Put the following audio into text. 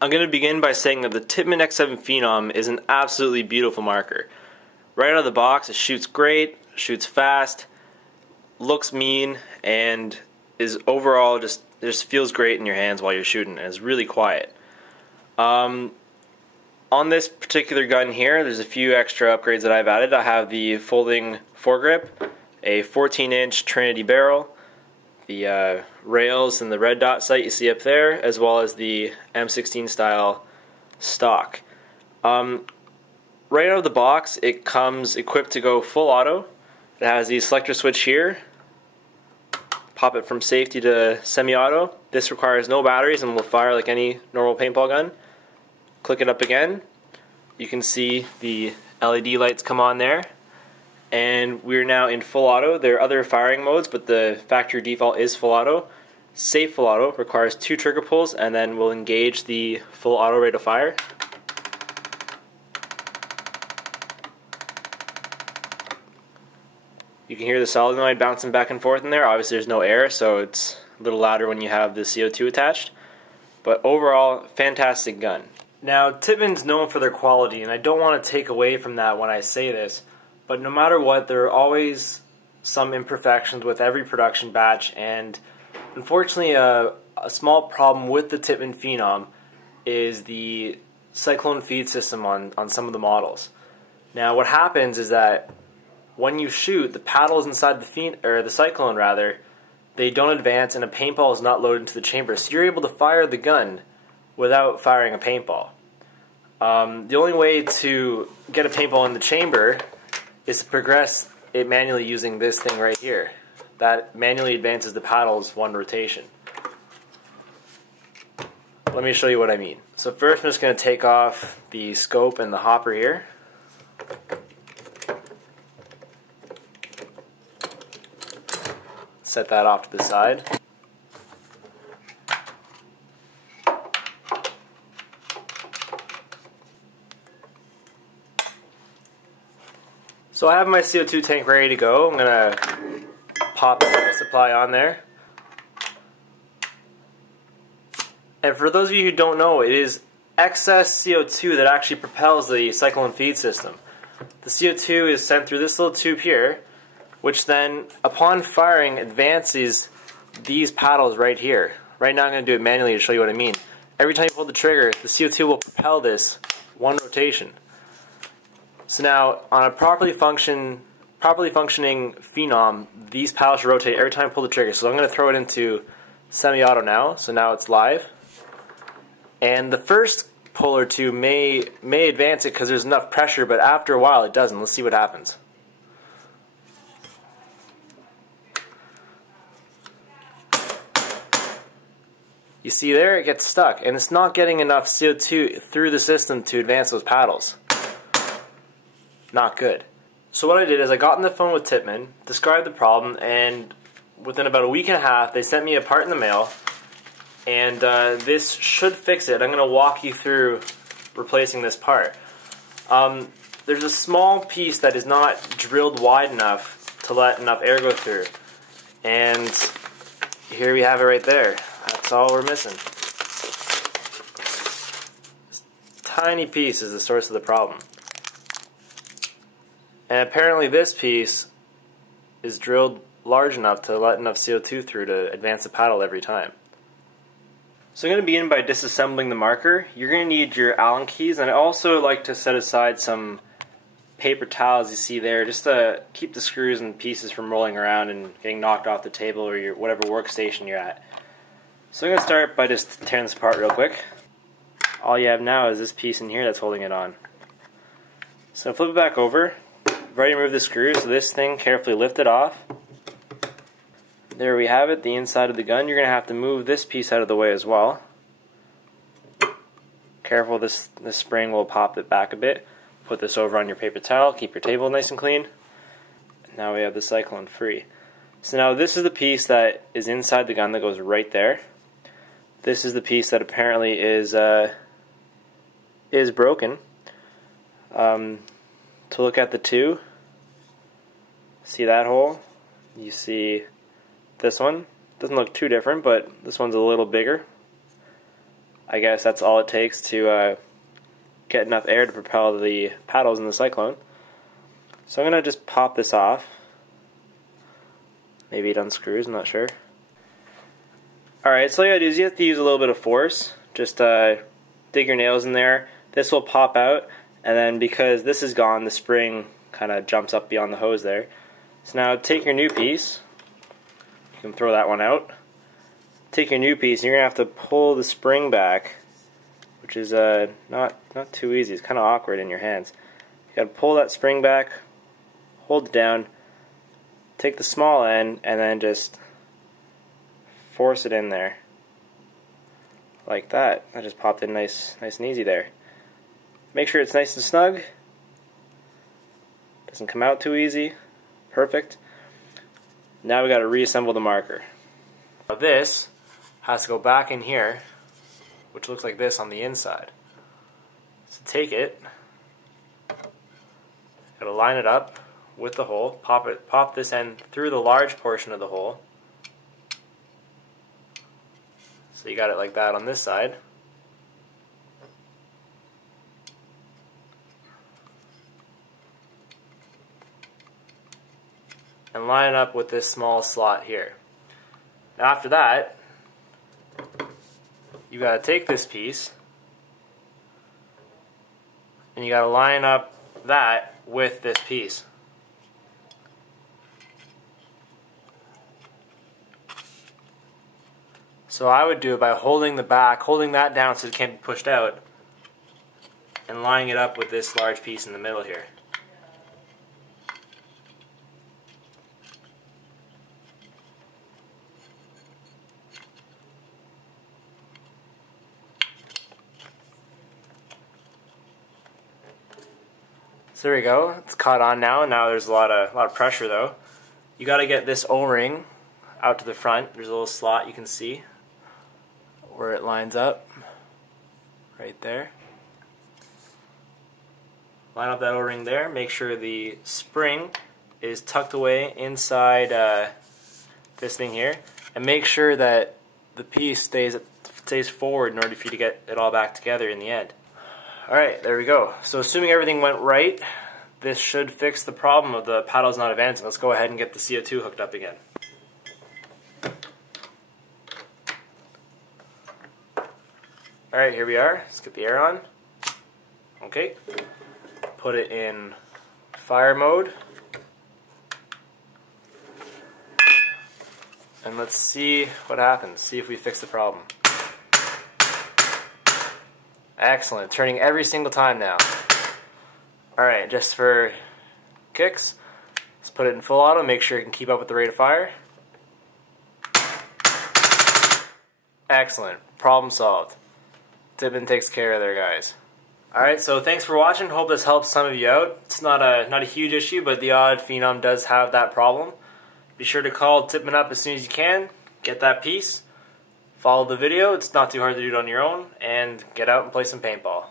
I'm going to begin by saying that the Tippmann X7 Phenom is an absolutely beautiful marker. Right out of the box, it shoots great, shoots fast, looks mean, and is overall just feels great in your hands while you're shooting, and it's really quiet. On this particular gun here, there's a few extra upgrades that I've added. I have the folding foregrip, a 14-inch Trinity barrel, the rails and the red dot sight you see up there, as well as the M16 style stock. Right out of the box, it comes equipped to go full auto. It has the selector switch here. Pop it from safety to semi-auto. This requires no batteries and will fire like any normal paintball gun. Click it up again. You can see the LED lights come on there. And we're now in full auto. There are other firing modes, but the factory default is full auto. Safe full auto requires 2 trigger pulls, and then we'll engage the full auto rate of fire. You can hear the solenoid bouncing back and forth in there. Obviously there's no air, so it's a little louder when you have the CO2 attached. But overall, fantastic gun. Now, Tippmann's known for their quality, and I don't want to take away from that when I say this, but no matter what, there are always some imperfections with every production batch, and unfortunately a small problem with the Tippmann Phenom is the cyclone feed system on some of the models. Now what happens is that when you shoot, the paddles inside the cyclone rather, they don't advance and a paintball is not loaded into the chamber, so you're able to fire the gun without firing a paintball. The only way to get a paintball in the chamber is to progress it manually using this thing right here. That manually advances the paddles 1 rotation. Let me show you what I mean. So first I'm just going to take off the scope and the hopper here. Set that off to the side. So I have my CO2 tank ready to go. I'm going to pop the supply on there. And for those of you who don't know, it is excess CO2 that actually propels the cyclone feed system. The CO2 is sent through this little tube here, which then, upon firing, advances these paddles right here. Right now I'm going to do it manually to show you what I mean. Every time you pull the trigger, the CO2 will propel this 1 rotation. So now, on a properly functioning Phenom, these paddles should rotate every time I pull the trigger. So I'm going to throw it into semi-auto now. So now it's live. And the first pull or two may advance it because there's enough pressure, but after a while it doesn't. Let's see what happens. You see there, it gets stuck, and it's not getting enough CO2 through the system to advance those paddles. Not good. So what I did is I got on the phone with Tippmann, described the problem, and within about a week and a half they sent me a part in the mail, and this should fix it. I'm going to walk you through replacing this part. There's a small piece that is not drilled wide enough to let enough air go through, and here we have it right there. That's all we're missing. This tiny piece is the source of the problem. And apparently this piece is drilled large enough to let enough CO2 through to advance the paddle every time. So I'm going to begin by disassembling the marker. You're going to need your Allen keys, and I also like to set aside some paper towels you see there just to keep the screws and pieces from rolling around and getting knocked off the table or your whatever workstation you're at. So I'm going to start by just tearing this apart real quick. All you have now is this piece in here that's holding it on. So flip it back over. I've already removed the screws, so this thing, carefully lift it off. There we have it, the inside of the gun. You're going to have to move this piece out of the way as well. Careful, this spring will pop it back a bit. Put this over on your paper towel, keep your table nice and clean. Now we have the cyclone free. So now this is the piece that is inside the gun that goes right there. This is the piece that apparently is broken. To look at the two, see that hole? You see this one. Doesn't look too different, but this one's a little bigger. I guess that's all it takes to get enough air to propel the paddles in the Cyclone. So I'm going to just pop this off. Maybe it unscrews, I'm not sure. Alright, so all you gotta do is you have to use a little bit of force. Just dig your nails in there. This will pop out, and then because this is gone, the spring kind of jumps up beyond the hose there. So now take your new piece. You can throw that one out. Take your new piece, and you're going to have to pull the spring back, which is not too easy. It's kind of awkward in your hands. You got to pull that spring back, hold it down, take the small end, and then just force it in there. Like that. I just popped in nice and easy there. Make sure it's nice and snug. Doesn't come out too easy. Perfect. Now we got to reassemble the marker. Now this has to go back in here, which looks like this on the inside. So take it, got to line it up with the hole. Pop this end through the large portion of the hole. So you got it like that on this side. And line it up with this small slot here. Now after that, you got to take this piece and you got to line up that with this piece. So I would do it by holding the back, holding that down so it can't be pushed out, and lining it up with this large piece in the middle here. So there we go. It's caught on now. Now there's a lot of pressure though. You got to get this O-ring out to the front. There's a little slot you can see where it lines up, right there. Line up that O-ring there. Make sure the spring is tucked away inside this thing here, and make sure that the piece stays forward in order for you to get it all back together in the end. Alright, there we go. So assuming everything went right, this should fix the problem of the paddles not advancing. Let's go ahead and get the CO2 hooked up again. Alright, here we are. Let's get the air on. Okay. Put it in fire mode. And let's see what happens. See if we fix the problem. Excellent. Turning every single time now. Alright, just for kicks, let's put it in full auto. Make sure it can keep up with the rate of fire. Excellent. Problem solved. Tippmann takes care of their guys. Alright, so thanks for watching. Hope this helps some of you out. It's not a huge issue, but the odd Phenom does have that problem. Be sure to call Tippmann up as soon as you can. Get that piece. Follow the video. It's not too hard to do it on your own. And get out and play some paintball.